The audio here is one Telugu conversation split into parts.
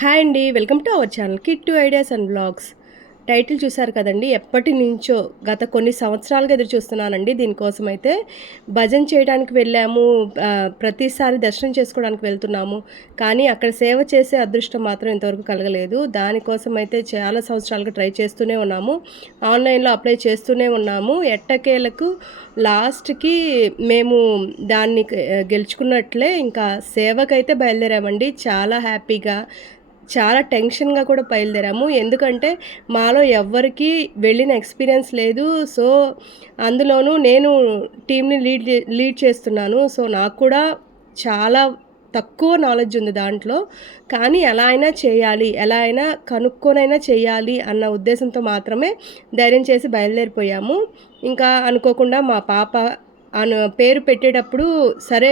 హాయ్ అండి welcome to our channel kit to ideas and blogs. Title చూసారు కదండి ఎప్పటి నుంచో గత కొన్ని సంవత్సరాలుగా ఎదురు చూస్తున్నానండి. దీనికోసం అయితే భజన చేయడానికి వెళ్ళాము ప్రతిసారి దర్శనం చేసుకోవడానికి వెళ్తున్నాము. కానీ అక్కడ సేవ చేసే అదృష్టం మాత్రం ఇంతవరకు కలగలేదు. దానికోసం అయితే చాలా సంవత్సరాలుగా ట్రై చేస్తూనే ఉన్నాము. ఆన్లైన్లో అప్లై చేస్తూనే ఉన్నాము. ఎట్టకేలకు లాస్ట్కి మేము దాన్ని గెలుచుకున్నట్లే ఇంకా సేవకైతే బయలుదేరామండి. చాలా హ్యాపీగా చాలా టెన్షన్గా కూడా బయలుదేరాము. ఎందుకంటే మాలో ఎవ్వరికి వెళ్ళిన ఎక్స్పీరియన్స్ లేదు. సో అందులోనూ నేను టీంని లీడ్ చే- లీడ్ చేస్తున్నాను. సో నాకు కూడా చాలా తక్కువ నాలెడ్జ్ ఉంది దాంట్లో. కానీ ఎలా అయినా చేయాలి ఎలా అయినా కనుక్కొనైనా చేయాలి అన్న ఉద్దేశంతో మాత్రమే ధైర్యం చేసి బయలుదేరిపోయాము. ఇంకా అనుకోకుండా మా పాప పేరు పెట్టేటప్పుడు సరే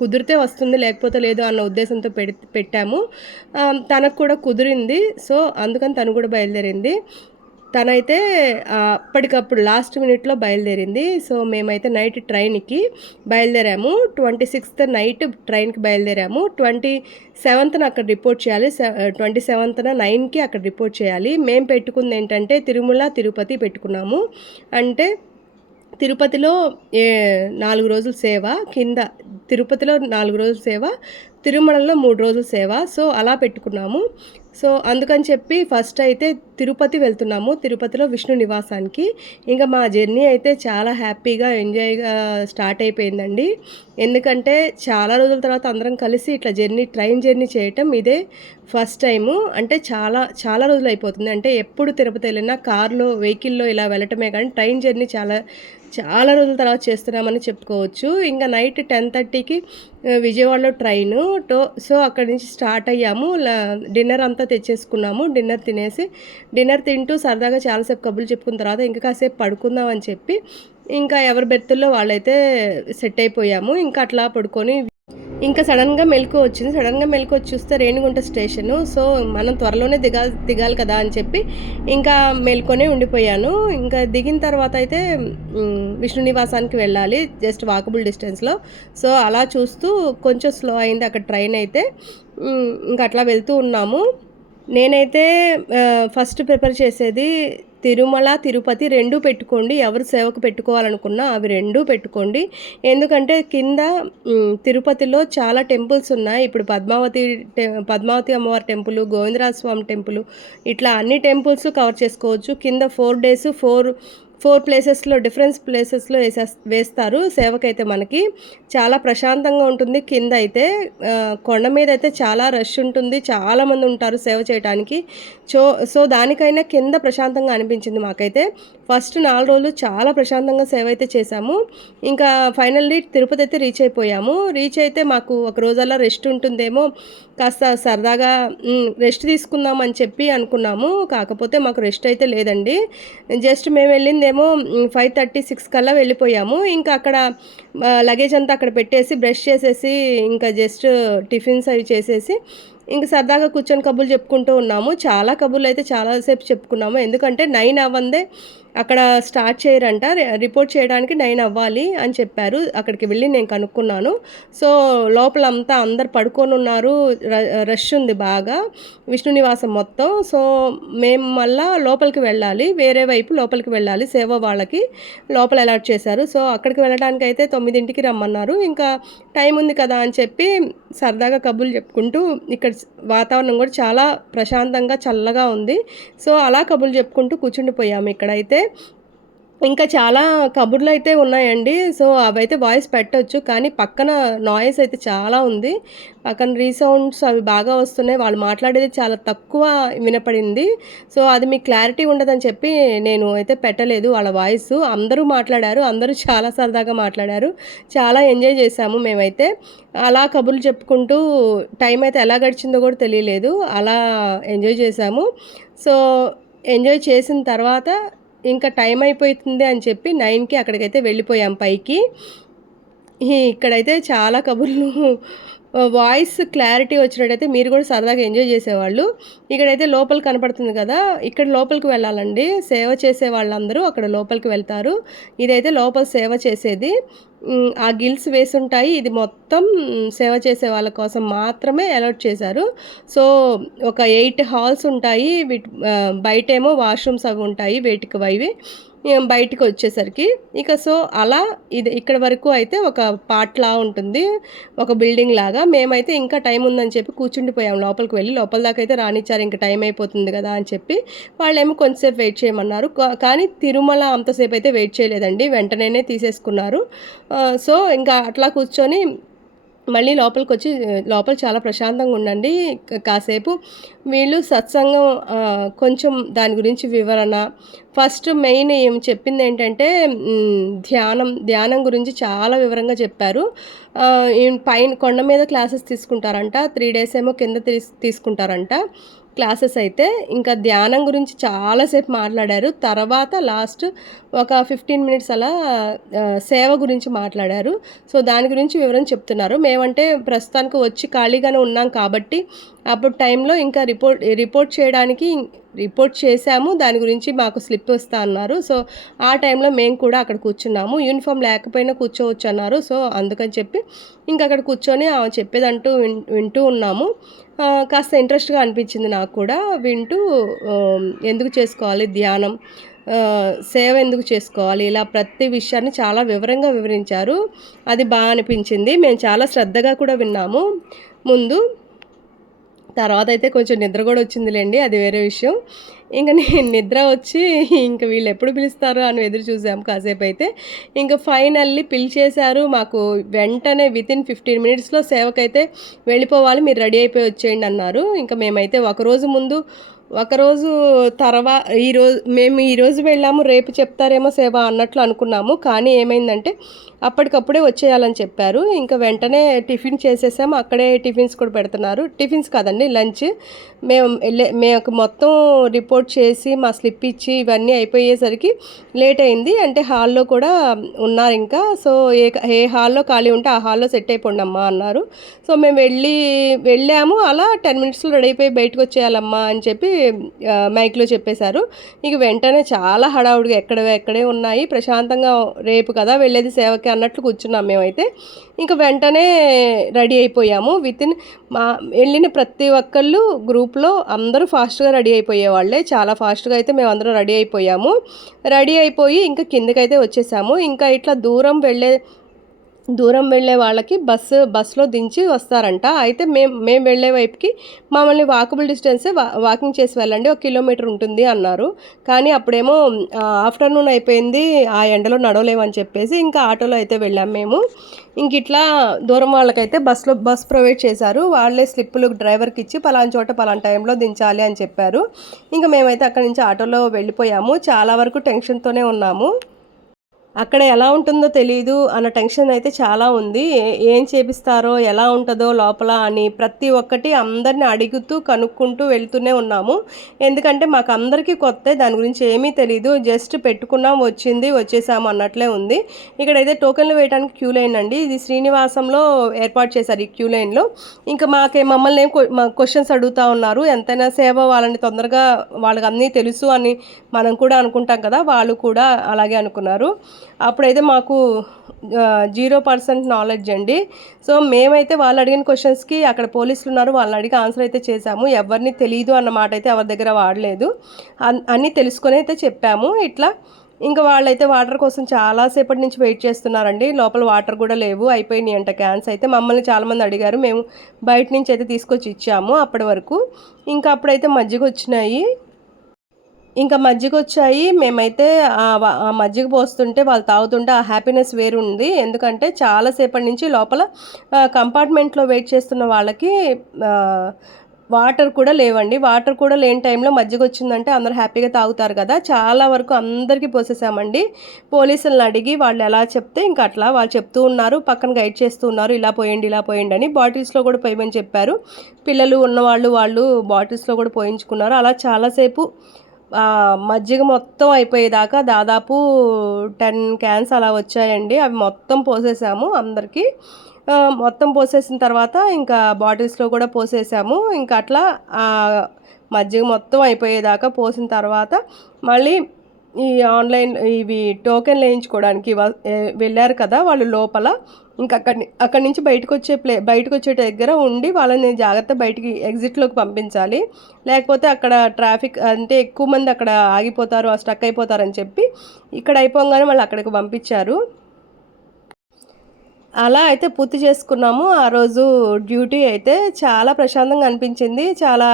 కుదిరితే వస్తుంది లేకపోతే లేదు అన్న ఉద్దేశంతో పెడి పెట్టాము. తనకు కూడా కుదిరింది. సో అందుకని తను కూడా బయలుదేరింది. తనైతే అప్పటికప్పుడు లాస్ట్ మినిట్లో బయలుదేరింది. సో మేమైతే నైట్ ట్రైన్కి బయలుదేరాము. ట్వంటీ సిక్స్త్ నైట్ ట్రైన్కి బయలుదేరాము. ట్వంటీ సెవెంత్న అక్కడ రిపోర్ట్ చేయాలి. ట్వంటీ సెవెంత్న నైన్కి అక్కడ రిపోర్ట్ చేయాలి. మేము పెట్టుకుంది ఏంటంటే తిరుమల తిరుపతి పెట్టుకున్నాము. అంటే తిరుపతిలో ఏ నాలుగు రోజులు సేవ కింద తిరుపతిలో నాలుగు రోజులు సేవ తిరుమలలో మూడు రోజులు సేవ. సో అలా పెట్టుకున్నాము. సో అందుకని చెప్పి ఫస్ట్ అయితే తిరుపతి వెళ్తున్నాము. తిరుపతిలో విష్ణు నివాసానికి. ఇంకా మా జర్నీ అయితే చాలా హ్యాపీగా ఎంజాయ్గా స్టార్ట్ అయిపోయిందండి. ఎందుకంటే చాలా రోజుల తర్వాత అందరం కలిసి ఇట్లా జర్నీ ట్రైన్ జర్నీ చేయటం ఇదే ఫస్ట్ టైము. అంటే చాలా చాలా రోజులు అయిపోతుంది. అంటే ఎప్పుడు తిరుపతి వెళ్ళినా కార్లో వెహికల్లో ఇలా వెళ్ళటమే కానీ ట్రైన్ జర్నీ చాలా చాలా రోజుల తర్వాత చేస్తున్నామని చెప్పుకోవచ్చు. ఇంకా నైట్ టెన్ థర్టీకి విజయవాడలో ట్రైను. టో సో అక్కడి నుంచి స్టార్ట్ అయ్యాము. డిన్నర్ అంతా తెచ్చేసుకున్నాము. డిన్నర్ తినేసి డిన్నర్ తింటూ సరదాగా చాలాసేపు కబుర్లు చెప్పుకున్న తర్వాత ఇంకా కాసేపు పడుకుందాం అని చెప్పి ఇంకా ఎవరి బెర్తుల్లో వాళ్ళైతే సెట్ అయిపోయాము. ఇంకా అట్లా పడుకొని ఇంకా సడన్గా మెలకు వచ్చింది. సడన్గా మెలకు వచ్చి చూస్తే రేణిగుంట స్టేషను. సో మనం త్వరలోనే దిగాలి దిగాలి కదా అని చెప్పి ఇంకా మేల్కొనే ఉండిపోయాను. ఇంకా దిగిన తర్వాత అయితే విష్ణు నివాసానికి వెళ్ళాలి జస్ట్ వాకబుల్ డిస్టెన్స్లో. సో అలా చూస్తూ కొంచెం స్లో అయింది అక్కడ ట్రైన్ అయితే. ఇంకా అట్లా వెళ్తూ ఉన్నాము. నేనైతే ఫస్ట్ ప్రిపేర్ చేసేది తిరుమల తిరుపతి రెండు పెట్టుకోండి. ఎవరు సేవకు పెట్టుకోవాలనుకున్నా అవి రెండు పెట్టుకోండి. ఎందుకంటే కింద తిరుపతిలో చాలా టెంపుల్స్ ఉన్నాయి. ఇప్పుడు పద్మావతి పద్మావతి అమ్మవారి టెంపుల్ గోవిందరాజ స్వామి టెంపుల్ ఇట్లా అన్ని టెంపుల్స్ కవర్ చేసుకోవచ్చు. కింద ఫోర్ డేస్ ఫోర్ ఫోర్ ప్లేసెస్లో డిఫరెన్స్ ప్లేసెస్లో వేసే వేస్తారు. సేవకైతే మనకి చాలా ప్రశాంతంగా ఉంటుంది. కింద అయితే కొండ మీద అయితే చాలా రష్ ఉంటుంది. చాలామంది ఉంటారు సేవ చేయడానికి సో సో దానికైనా కింద ప్రశాంతంగా అనిపించింది మాకైతే. ఫస్ట్ నాలుగు రోజులు చాలా ప్రశాంతంగా సేవ అయితే చేశాము. ఇంకా ఫైనల్లీ తిరుపతి అయితే రీచ్ అయిపోయాము. రీచ్ అయితే మాకు ఒక రోజల్లా రెస్ట్ ఉంటుందేమో కాస్త సరదాగా రెస్ట్ తీసుకుందాం అని చెప్పి అనుకున్నాము. కాకపోతే మాకు రెస్ట్ అయితే లేదండి. జస్ట్ మేము వెళ్ళిందేమో ఫైవ్ థర్టీ సిక్స్ కల్లా వెళ్ళిపోయాము. ఇంకా అక్కడ లగేజ్ అంతా అక్కడ పెట్టేసి బ్రష్ చేసేసి ఇంకా జస్ట్ టిఫిన్స్ అవి చేసేసి ఇంక సరదాగా కూర్చొని కబుర్లు చెప్పుకుంటూ ఉన్నాము. చాలా కబుర్లు అయితే చాలాసేపు చెప్పుకున్నాము. ఎందుకంటే నైన్ అవ్వందే అక్కడ స్టార్ట్ చేయరంట. రిపోర్ట్ చేయడానికి నైన్ అవ్వాలి అని చెప్పారు. అక్కడికి వెళ్ళి నేను కనుక్కున్నాను. సో లోపల అంతా అందరు పడుకొని ఉన్నారు ర- రష్ ఉంది బాగా. విష్ణు నివాసం మొత్తం. సో మేము మళ్ళా లోపలికి వెళ్ళాలి. వేరే వైపు లోపలికి వెళ్ళాలి సేవ వాళ్ళకి. లోపల అలాట్ చేశారు. సో అక్కడికి వెళ్ళడానికి అయితే తొమ్మిదింటికి రమ్మన్నారు. ఇంకా టైం ఉంది కదా అని చెప్పి సరదాగా కబుర్లు చెప్పుకుంటూ ఇక్కడ వాతావరణం కూడా చాలా ప్రశాంతంగా చల్లగా ఉంది. సో అలా కబుర్లు చెప్పుకుంటూ కూర్చుండిపోయాము ఇక్కడైతే. ఇంకా చాలా కబుర్లు అయితే ఉన్నాయండి. సో అవైతే వాయిస్ పెట్టవచ్చు కానీ పక్కన నాయిస్ అయితే చాలా ఉంది. పక్కన రీసౌండ్స్ అవి బాగా వస్తున్నాయి. వాళ్ళు మాట్లాడేది చాలా తక్కువ వినపడింది. సో అది మీకు క్లారిటీ ఉండదని చెప్పి నేను అయితే పెట్టలేదు వాళ్ళ వాయిస్. అందరూ మాట్లాడారు. అందరూ చాలా సరదాగా మాట్లాడారు. చాలా ఎంజాయ్ చేశాము మేమైతే. అలా కబుర్లు చెప్పుకుంటూ టైం అయితే ఎలా గడిచిందో కూడా తెలియలేదు. అలా ఎంజాయ్ చేశాము. సో ఎంజాయ్ చేసిన తర్వాత ఇంకా టైం అయిపోతుంది అని చెప్పి నైన్కి అక్కడికైతే వెళ్ళిపోయాం పైకి. ఇక్కడైతే చాలా కబుర్లు వాయిస్ క్లారిటీ వచ్చినట్టయితే మీరు కూడా సరదాగా ఎంజాయ్ చేసేవాళ్ళు ఇక్కడైతే లోపల కనపడుతుంది కదా ఇక్కడ లోపలికి వెళ్ళాలండి సేవ చేసే వాళ్ళందరూ అక్కడ లోపలికి వెళ్తారు ఇదైతే లోపల సేవ చేసేది ఆ గిల్స్ వేసి ఉంటాయి ఇది మొత్తం సేవ చేసే వాళ్ళ కోసం మాత్రమే అలర్ట్ చేశారు. సో, ఒక ఎయిట్ హాల్స్ ఉంటాయి. వీట్ బయటేమో వాష్‌రూమ్స్ అవి ఉంటాయి వేటికి వైవి. బయటికి వచ్చేసరికి ఇక సో, అలా ఇది ఇక్కడ వరకు అయితే ఒక పాట్లా ఉంటుంది. ఒక బిల్డింగ్ లాగా. మేమైతే ఇంకా టైం ఉందని చెప్పి కూర్చుండిపోయాం లోపలికి వెళ్ళి లోపల దాకా అయితే రానిచ్చారు. ఇంకా టైం అయిపోతుంది కదా అని చెప్పి. వాళ్ళేమో కొంతసేపు వెయిట్ చేయమన్నారు. కానీ తిరుమల అంతసేపు అయితే వెయిట్ చేయలేదండి. వెంటనే తీసేసుకున్నారు. సో, ఇంకా అట్లా కూర్చొని మళ్ళీ లోపలికొచ్చి లోపల చాలా ప్రశాంతంగా ఉండండి. కాసేపు వీళ్ళు సత్సంగం కొంచెం దాని గురించి వివరణ ఫస్ట్ మెయిన్ ఏం చెప్పింది ఏంటంటే ధ్యానం, ధ్యానం గురించి చాలా వివరంగా చెప్పారు. పైన కొండ మీద క్లాసెస్ తీసుకుంటారంట. త్రీ డేస్ ఏమో కింద తీసుకుంటారంట. క్లాసెస్ అయితే. ఇంకా ధ్యానం గురించి చాలాసేపు మాట్లాడారు. తర్వాత లాస్ట్ ఒక 15 మినిట్స్ అలా సేవ గురించి మాట్లాడారు. సో, దాని గురించి వివరం చెప్తున్నారు. మేమంటే ప్రస్తుతానికి వచ్చి ఖాళీగానే ఉన్నాం కాబట్టి, అప్పుడు టైంలో ఇంకా రిపోర్ట్ రిపోర్ట్ చేయడానికి రిపోర్ట్ చేశాము. దాని గురించి మాకు స్లిప్ ఇస్తా అన్నారు. సో, ఆ టైంలో మేము కూడా అక్కడ కూర్చున్నాము. యూనిఫార్మ్ లేకపోయినా కూర్చోవచ్చు అన్నారు సో, అందుకని చెప్పి ఇంకా అక్కడ కూర్చొని ఆమె చెప్పేదంటూ విన్ వింటూ ఉన్నాము. కాస్త ఇంట్రెస్ట్‌గా అనిపించింది నాకు కూడా. వింటూ ఎందుకు చేసుకోవాలి ధ్యానం, సేవ ఎందుకు చేసుకోవాలి, ఇలా ప్రతి విషయాన్ని చాలా వివరంగా వివరించారు. అది బాగా అనిపించింది. మేము చాలా శ్రద్ధగా కూడా విన్నాము ముందు. తర్వాత అయితే కొంచెం నిద్ర కూడా వచ్చిందిలేండి అది వేరే విషయం. ఇంకా నేను నిద్ర వచ్చి ఇంక వీళ్ళెప్పుడు పిలుస్తారు అని ఎదురు చూసాం అయితే ఇంకా ఫైనల్లీ పిలిచేశారు. మాకు వెంటనే వితిన్ 15 మినిట్స్‌లో సేవకైతే వెళ్ళిపోవాలి. మీరు రెడీ అయిపోయి వచ్చేయండి అన్నారు. ఇంకా మేమైతే ఒకరోజు ముందు ఒకరోజు తర్వా ఈరోజు మేము ఈరోజు వెళ్ళాము. రేపు చెప్తారేమో సేవ అన్నట్లు అనుకున్నాము. కానీ ఏమైందంటే అప్పటికప్పుడే వచ్చేయాలని చెప్పారు. ఇంకా వెంటనే టిఫిన్ చేసేసాము. అక్కడే టిఫిన్స్ కూడా పెడుతున్నారు. టిఫిన్స్ కాదండి లంచ్. మేము వెళ్ళే మేము మొత్తం రిపోర్ట్ చేసి మా స్లిప్ ఇచ్చి ఇవన్నీ అయిపోయేసరికి లేట్ అయింది. అంటే హాల్‌లో కూడా ఉన్నారు ఇంకా సో, ఏ ఏ హాల్‌లో ఖాళీ ఉంటే ఆ హాల్‌లో సెట్ అయిపోండమ్మా అన్నారు. సో, మేము వెళ్ళి వెళ్ళాము. అలా 10 మినిట్స్‌లో రెడీ అయిపోయి బయటకు వచ్చేయాలమ్మా అని చెప్పి మైక్‌లో చెప్పేశారు. ఇక వెంటనే చాలా హడావుడిగా ఎక్కడ ఎక్కడే ఉన్నాయి. ప్రశాంతంగా రేపు కదా వెళ్ళేది సేవకి అన్నట్లు కూర్చున్నాం మేమైతే. ఇంకా వెంటనే రెడీ అయిపోయాము. వితిన్ మా వెళ్ళిన ప్రతి ఒక్కళ్ళు గ్రూప్‌లో అందరూ ఫాస్ట్‌గా రెడీ అయిపోయేవాళ్ళే. చాలా ఫాస్ట్‌గా అయితే మేము అందరం రెడీ అయిపోయాము. రెడీ అయిపోయి ఇంకా కిందకైతే వచ్చేసాము. ఇంకా ఇట్లా దూరం వెళ్ళే దూరం వెళ్ళే వాళ్ళకి బస్సు బస్సులో దించి వస్తారంట. అయితే మేము మేము వెళ్ళే వైపుకి మమ్మల్ని వాకబుల్ డిస్టెన్సే వా వాకింగ్ చేసి వెళ్ళండి. ఒక కిలోమీటర్ ఉంటుంది అన్నారు. కానీ అప్పుడేమో ఆఫ్టర్‌నూన్ అయిపోయింది. ఆ ఎండలో నడవలేమని చెప్పేసి ఇంకా ఆటోలో అయితే వెళ్ళాం మేము. ఇంక ఇట్లా దూరం వాళ్ళకైతే బస్సులో బస్ ప్రొవైడ్ చేశారు. వాళ్ళే స్లిప్పులు డ్రైవర్‌కి ఇచ్చి పలానా చోట పలానా టైంలో దించాలి అని చెప్పారు. ఇంకా మేమైతే అక్కడి నుంచి ఆటోలో వెళ్ళిపోయాము. చాలా వరకు టెన్షన్‌తోనే ఉన్నాము. అక్కడ ఎలా ఉంటుందో తెలియదు అన్న టెన్షన్ అయితే చాలా ఉంది. ఏం చేపిస్తారో, ఎలా ఉంటుందో లోపల అని ప్రతి ఒక్కటి అందరిని అడుగుతూ, కనుక్కుంటూ వెళ్తూనే ఉన్నాము. ఎందుకంటే మాకు అందరికీ కొత్త దాని గురించి ఏమీ తెలియదు జస్ట్ పెట్టుకున్నాం, వచ్చింది, వచ్చేసాము అన్నట్లే ఉంది. ఇక్కడైతే టోకెన్‌లు వేయడానికి క్యూ లైన్ అండి. ఇది శ్రీనివాసంలో ఏర్పాటు చేశారు ఈ క్యూ లైన్‌లో. ఇంకా మాకే మమ్మల్ని క్వశ్చన్స్ మా అడుగుతా ఉన్నారు. ఎంతైనా సేవ వాళ్ళని తొందరగా వాళ్ళకి అన్నీ తెలుసు అని మనం కూడా అనుకుంటాం కదా! వాళ్ళు కూడా అలాగే అనుకున్నారు. అప్పుడైతే మాకు జీరో పర్సెంట్ నాలెడ్జ్ అండి. సో, మేమైతే వాళ్ళు అడిగిన క్వశ్చన్స్కి అక్కడ పోలీసులు ఉన్నారు వాళ్ళని అడిగి ఆన్సర్ అయితే చేశాము. ఎవరిని తెలియదు అన్న మాట అయితే ఎవరి దగ్గర వాడలేదు. అన్ అన్నీ తెలుసుకొని అయితే చెప్పాము. ఇట్లా ఇంకా వాళ్ళైతే వాటర్ కోసం చాలాసేపటి నుంచి వెయిట్ చేస్తున్నారండి. లోపల వాటర్ కూడా లేవు. అయిపోయినాయి అంట క్యాన్స్ అయితే. మమ్మల్ని చాలామంది అడిగారు. మేము బయట నుంచి అయితే తీసుకొచ్చి ఇచ్చాము అప్పటి వరకు. ఇంకా అప్పుడైతే మజ్జిగొచ్చినాయి. ఇంకా మజ్జిగ వచ్చాయి మేమైతే ఆ మజ్జిగ పోస్తుంటే వాళ్ళు తాగుతుంటే ఆ హ్యాపీనెస్ వేరుంది. ఎందుకంటే చాలాసేపటి నుంచి లోపల కంపార్ట్మెంట్‌లో వెయిట్ చేస్తున్న వాళ్ళకి వాటర్ కూడా లేవండి. వాటర్ కూడా లేని టైంలో మజ్జిగ వచ్చిందంటే అందరూ హ్యాపీగా తాగుతారు కదా! చాలా వరకు అందరికీ పోసేసామండి. పోలీసుల్ని అడిగి వాళ్ళు ఎలా చెప్తే ఇంకా అట్లా వాళ్ళు చెప్తూ ఉన్నారు. పక్కన గైడ్ చేస్తూ ఉన్నారు. ఇలా పోయండి, ఇలా పోయండి అని. బాటిల్స్‌లో కూడా పోయమని చెప్పారు. పిల్లలు ఉన్నవాళ్ళు వాళ్ళు బాటిల్స్‌లో కూడా పోయించుకున్నారు. అలా చాలాసేపు మజ్జిగ మొత్తం అయిపోయేదాకా దాదాపు 10 క్యాన్స్ అలా వచ్చాయండి. అవి మొత్తం పోసేసాము అందరికీ మొత్తం పోసేసిన తర్వాత ఇంకా బాటిల్స్‌లో కూడా పోసేసాము. ఇంకా అట్లా మజ్జిగ మొత్తం అయిపోయేదాకా పోసిన తర్వాత మళ్ళీ ఈ ఆన్లైన్ ఇవి టోకెన్లు వేయించుకోవడానికి వెళ్ళారు కదా వాళ్ళు లోపల ఇంకా అక్కడి అక్కడి నుంచి బయటకు వచ్చే ప్లే బయటకు వచ్చే దగ్గర ఉండి వాళ్ళని జాగ్రత్త బయటికి ఎగ్జిట్లోకి పంపించాలి. లేకపోతే అక్కడ ట్రాఫిక్ అంటే ఎక్కువ మంది అక్కడ ఆగిపోతారు స్టక్ అయిపోతారని చెప్పి ఇక్కడ అయిపోగానే వాళ్ళు అక్కడికి పంపించారు. అలా అయితే పూర్తి చేసుకున్నాము. ఆ రోజు డ్యూటీ అయితే చాలా ప్రశాంతంగా అనిపించింది. చాలా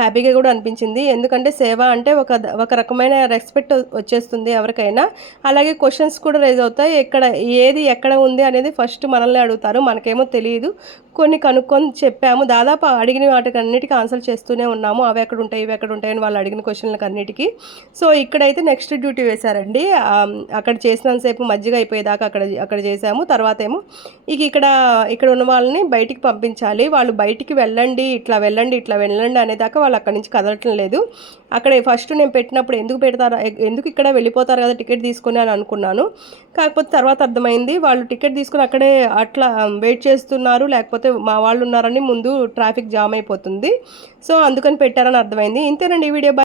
హ్యాపీగా కూడా అనిపించింది. ఎందుకంటే సేవ అంటే ఒక ఒక రకమైన రెస్పెక్ట్ వచ్చేస్తుంది ఎవరికైనా. అలాగే క్వశ్చన్స్ కూడా రేజ్ అవుతాయి. ఎక్కడ ఏది ఎక్కడ ఉంది అనేది ఫస్ట్ మనల్ని అడుగుతారు. మనకేమో తెలియదు కొన్ని కనుక్కొని చెప్పాము. దాదాపు అడిగిన వాటికి అన్నిటికీ ఆన్సర్ చేస్తూనే ఉన్నాము. అవి ఎక్కడ ఉంటాయి ఇవి ఎక్కడ ఉంటాయి అని వాళ్ళు అడిగిన క్వశ్చన్లకు అన్నిటికీ సో ఇక్కడైతే నెక్స్ట్ డ్యూటీ వేశారండి. అక్కడ చేసినంతసేపు మజ్జిగ అయిపోయేదాకా అక్కడ అక్కడ చేసాము తర్వాత ఏమో ఇక ఇక్కడ ఇక్కడ ఉన్న వాళ్ళని బయటికి పంపించాలి. వాళ్ళు బయటికి వెళ్ళండి ఇట్లా వెళ్ళండి ఇట్లా వెళ్ళండి అనేదాకా వాళ్ళు అక్కడి నుంచి కదలటం లేదు. అక్కడ ఫస్ట్ నేను పెట్టినప్పుడు ఎందుకు పెడతారా ఎందుకు ఇక్కడ వెళ్ళిపోతారు కదా టికెట్ తీసుకొని అని అనుకున్నాను. కాకపోతే తర్వాత అర్థమైంది వాళ్ళు టికెట్ తీసుకుని అక్కడే అట్లా వెయిట్ చేస్తున్నారు. లేకపోతే మా వాళ్ళు ఉన్నారని ముందు ట్రాఫిక్ జామ్ అయిపోతుంది. సో అందుకని పెట్టారని అర్థమైంది. ఇంతేనండి ఈ వీడియో.